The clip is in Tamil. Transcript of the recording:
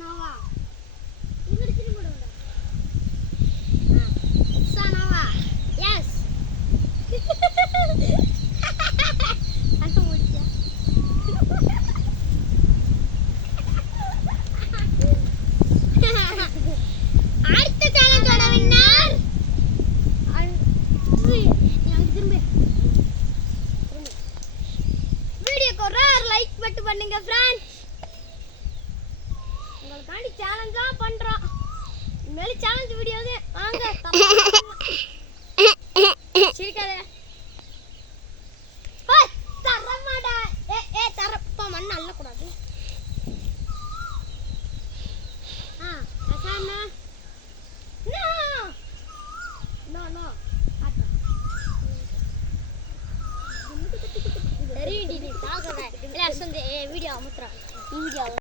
நோவா இங்கிட்டு திரும்பி போடுங்க. எக்ஸா நோவா எஸ். அங்க முடிச்சா அடுத்த சேலஞ்சோட வின்னர் திரும்பி வீடியோக்கு ஒரு லைக் மட்டும் பண்ணுங்க ஃப்ரெண்ட்ஸ். உங்களுக்காண்டி சேலஞ்சா பண்றோம். இனிமேல் சேலஞ்ச் வீடியோ வாங்க சிரிக்காதே. தரமாடா ஏ தரப்பா மண் அள்ள கூடாது. No. தெரியும் டி நீ தாகற. இல்ல அசந்தே வீடியோ அமுத்றா. வீடியோ